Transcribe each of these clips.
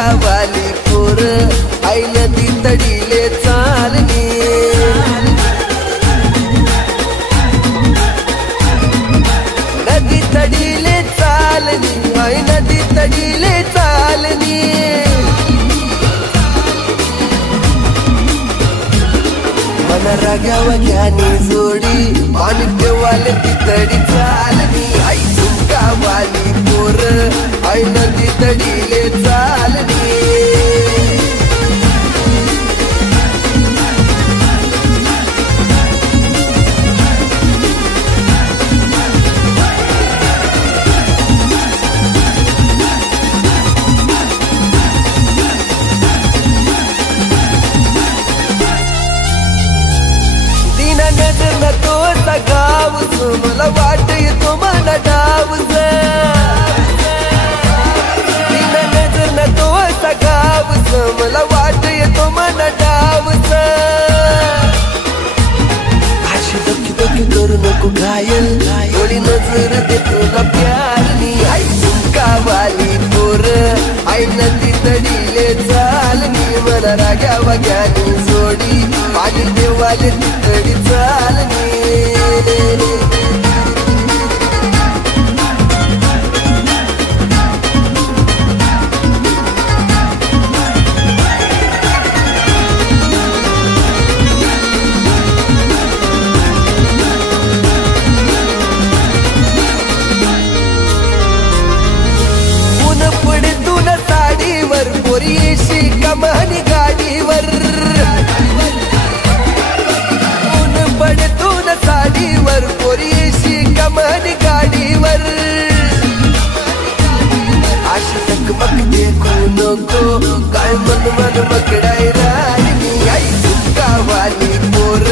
झुमकावाली पोर आई नदी तडीले चालनी नदी तडीले चालनी आई नदी तडीले चालनी मन रागावा ज्ञानी जोडी पाणी देवाले ती तडी चालनी आई झुमकावाली पोर आई नदी तडीले चालनी नजर न तो गावस मला वाट येतो मला डावस बिना नजर न तो गावस मला वाट येतो मला डावस अशी धक्की धक्की करू नको घायल थोडी नजर दे तुला प्यारनी आई झुमकावाली पोर आई नदी तडीले चालनी मला राग्या वाग्यानी जोडी पाणी देवाले ती तडी चालनी ऊन पडे तुला साडीवर पोरीशी कमानी गाडीवर पडे तू न साडीवर पोरीशी कमानी गाडीवर अशी टकमक देखू नको काय मन मकडाय राहिली आई झुमकावाली पोर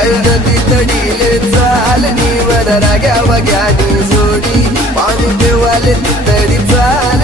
आई नदी तडीले चालनी मन राग्या वाग्यानी जोडी पाणी देवाले ती तडी चाल